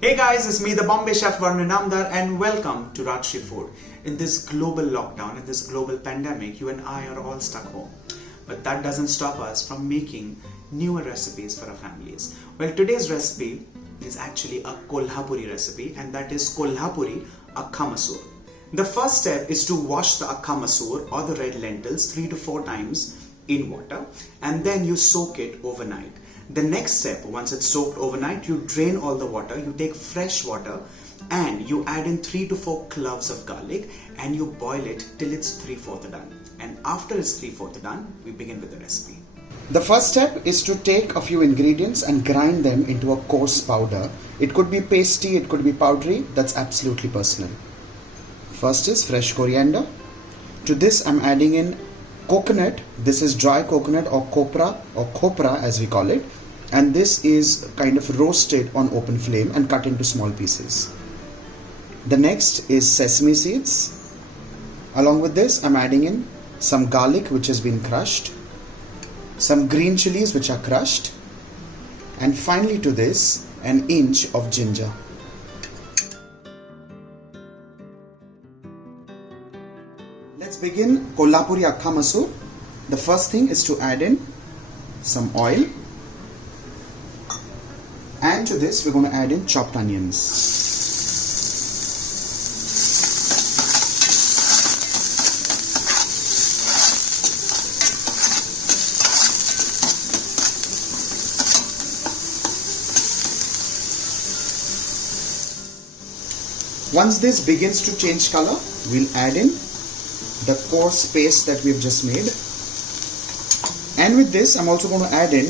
Hey guys, it's me, the Bombay chef Varun Inamdar, and welcome to Rajshri Food. In this global lockdown, in this global pandemic, you and I are all stuck home. But that doesn't stop us from making newer recipes for our families. Well, today's recipe is actually a Kolhapuri recipe, and that is Kolhapuri Aakkha Masoor. The first step is to wash the Akkha Masoor or the red lentils 3 to 4 times in water, and then you soak it overnight. The next step, once it's soaked overnight, you drain all the water, you take fresh water and you add in 3 to 4 cloves of garlic and you boil it till it's 3/4 done. And after it's 3/4 done, we begin with the recipe. The first step is to take a few ingredients and grind them into a coarse powder. It could be pasty, it could be powdery, that's absolutely personal. First is fresh coriander. To this I'm adding in coconut. This is dry coconut or copra as we call it. And this is kind of roasted on open flame and cut into small pieces. The next is sesame seeds. Along with this, I'm adding in some garlic which has been crushed, some green chilies which are crushed, and finally to this, an inch of ginger. Let's begin Kolhapuri Aakkha Masoor. The first thing is to add in some oil. And to this we're going to add in chopped onions. Once this begins to change color, we'll add in the coarse paste that we've just made. And with this I'm also going to add in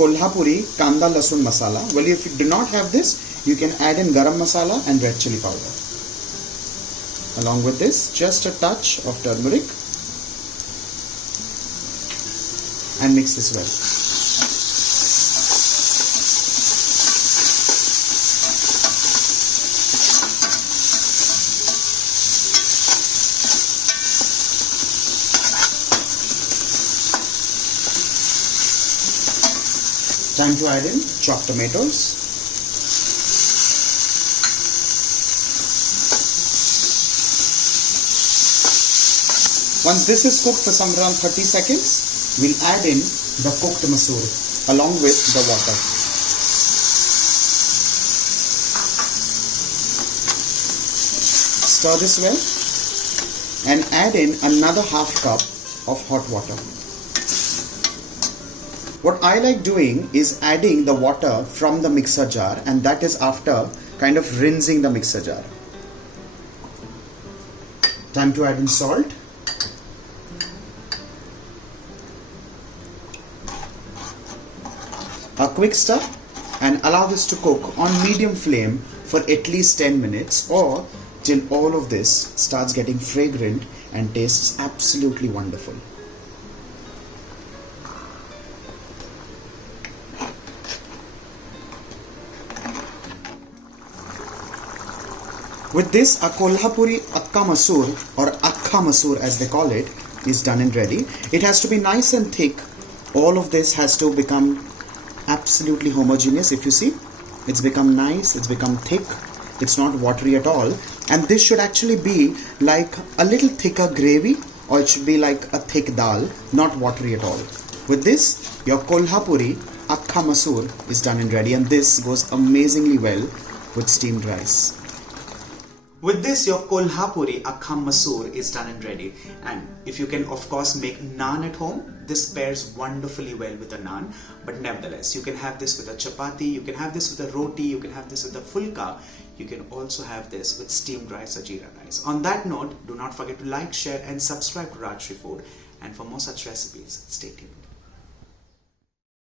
Kolhapuri Kanda Lasun Masala. Well, if you do not have this, you can add in garam masala and red chili powder. Along with this, just a touch of turmeric, and mix this well. Time to add in chopped tomatoes. Once this is cooked for some around 30 seconds, we'll add in the cooked masoor along with the water. Stir this well and add in another half cup of hot water. What I like doing is adding the water from the mixer jar, and that is after kind of rinsing the mixer jar. Time to add in salt. A quick stir and allow this to cook on medium flame for at least 10 minutes or till all of this starts getting fragrant and tastes absolutely wonderful. With this, a Kolhapuri Aakkha Masoor or Akkha Masoor as they call it is done and ready. It has to be nice and thick. All of this has to become absolutely homogeneous. If you see, it's become nice, it's become thick, it's not watery at all. And this should actually be like a little thicker gravy, or it should be like a thick dal, not watery at all. With this, your Kolhapuri Aakkha Masoor is done and ready, and this goes amazingly well with steamed rice. With this, your Kolhapuri Aakkha Masoor is done and ready. And if you can, of course, make naan at home, this pairs wonderfully well with a naan. But nevertheless, you can have this with a chapati, you can have this with a roti, you can have this with a fulka, you can also have this with steamed rice or jeera rice. On that note, do not forget to like, share and subscribe to Rajshri Food. And for more such recipes, stay tuned.